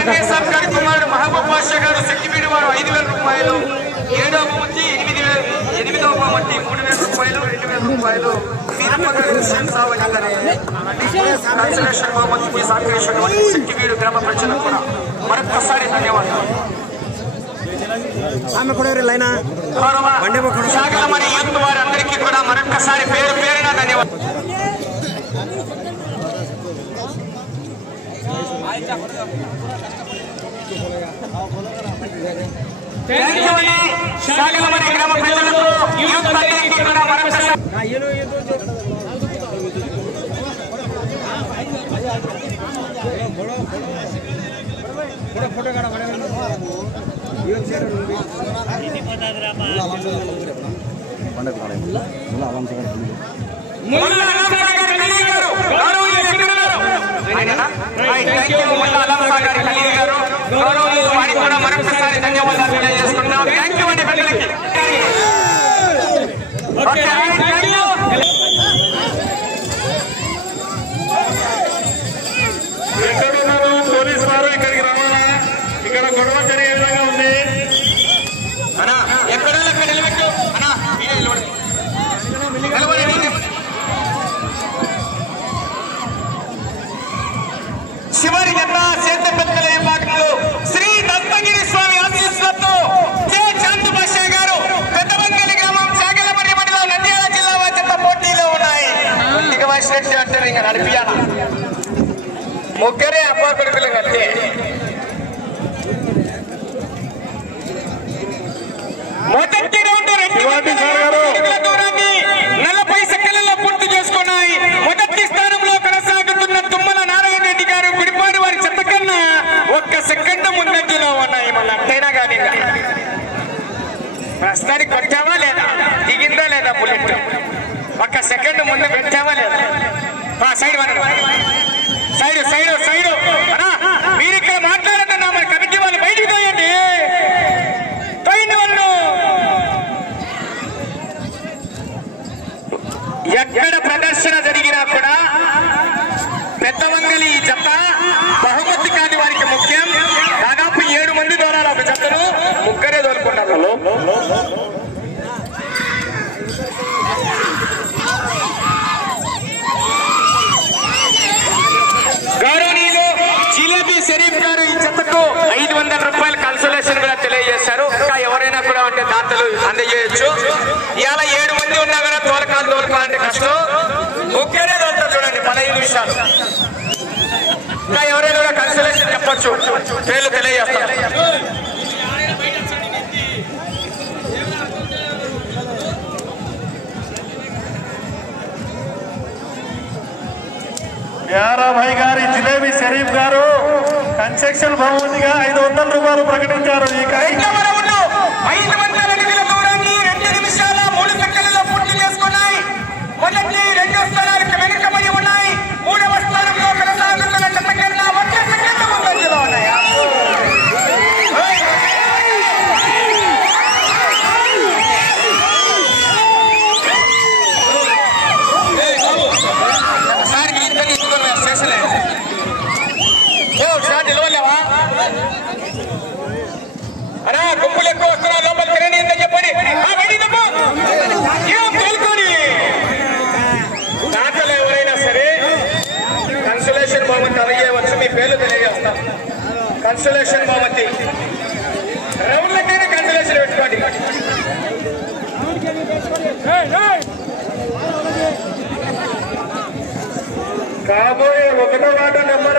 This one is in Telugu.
రంగేశ్వర గారి కుమారుడు మహబూబ్ బాషా గారు శక్తిపీఠ వారు 5,000 రూపాయలు, 7వ బహుమతి 8వ బహుమతి 3,000 రూపాయలు, 2,000 రూపాయలు. వీరప్ప గారు కన్సలేషన్ బహుమతికి సహకరించినటువంటి శక్తిపీఠ గ్రామ ప్రజలకు కూడా మరొక్కసారి ధన్యవాదాలు. సాగరమణి యూత్ వారందరికీ కూడా మరొక్కసారి పేరు పేరున ధన్యవాదాలు. సాగరమణి గ్రామ ప్రజలకు యూత్ అందరికీ కూడా మరొక్కసారి మరొకసారి ధన్యవాదాలు తెలియజేస్తున్నాం. థ్యాంక్ యూ అండి పిల్లలకి. ఎక్కడున్నారు పోలీసు వారు? ఇక్కడికి రావాలా? ఇక్కడ గొడవ జరిగే విధంగా ఉంది. చివరి జత చేతపెత్తల విభాగంలో శ్రీ దత్తగిరి స్వామి ఆశీస్సులతో కె చాందు బాషా గారు పెద్దవంగలి గ్రామం చాగలమర్రి మండలం నంద్యాల జిల్లా జత పోటీలో ఉన్నాయి. నడిపియాల ముగ్గురే అబ్బా కొడుకులు అంతే. మొదటి రౌండ్ 40 సెకండ్లలో పూర్తి చేసుకున్నాయి. మొదటి స్థానంలో కొనసాగుతున్న తుమ్మల నారాయణ రెడ్డి గారు గుడిపాడు వారి చెత్త కన్నా 1 సెకండ్ ముందంజలో ఉన్నాయి. మళ్ళీ అంతైనా కానీ ప్రస్తుతానికి కొట్టావా లేదా, దిగిందా లేదా బుల్లెట్, 1 సెకండ్ ముందు పెట్టావా లేదా? సైడ్ సైడ్ సైడ్ సైడ్ మీరు ఇక్కడ మాట్లాడుతున్నా మరి కమిటీ వాళ్ళు బయటికి తోయండి. తోయండి వాళ్ళు. ఎక్కడ ప్రదర్శన జరిగినా కూడా పెద్దవంగలి జత బహుమతి కాని వారికి ముఖ్యం. దాదాపు 7 మంది దూరాలు ఒక జతను ముగ్గురే దోలుకున్నారు. గౌరవనీయులు జిలేబీ షరీఫ్ గారు ఈ జతకు 500 రూపాయలు కన్సలేషన్ కూడా తెలియజేశారు. ఇంకా ఎవరైనా కూడా ఉంటే దాతలు అందజేయచ్చు. ఇవాళ 7 మంది ఉన్నా కూడా తోలకాలంటే కష్టం. ముగ్గురే దోలుతారు చూడండి 15 నిమిషాలు. ఇంకా ఎవరైనా కూడా కన్సలేషన్ చెప్పొచ్చు, పేర్లు తెలియజేస్తారు. యారాభాయ్ గారి జిలేబీ షరీఫ్ గారు కన్స్ట్రక్షన్ బహుమతిగా 500 రూపాయలు ప్రకటించారు. ఈ కార్యక్రమం 500 అడుగుల దూరాన్ని 2 నిమిషాల 3 సెకండ్లలో పూర్తి చేసుకున్నాయి. మొదటి 2 స్థానాలకు వెనుకబడి ఉన్నాయి. 3వ స్థానంలో కొనసాగుతున్న జత కన్నా 1 సెకండ్ ముందంజలో ఉన్నాయి. అనా గుంపులు ఎక్కువ వస్తున్నా లోపలికి రండి అని చెప్పండి. దాతలు ఎవరైనా సరే కన్సలేషన్ బహుమతి అడిగేవచ్చు. మీ పేర్లు తెలియజేస్తాం. కన్సలేషన్ బహుమతి రౌండ్లకైనా కన్సలేషన్ పెట్టుకోండి. కాబోయే 1వ వార్డు నెంబర్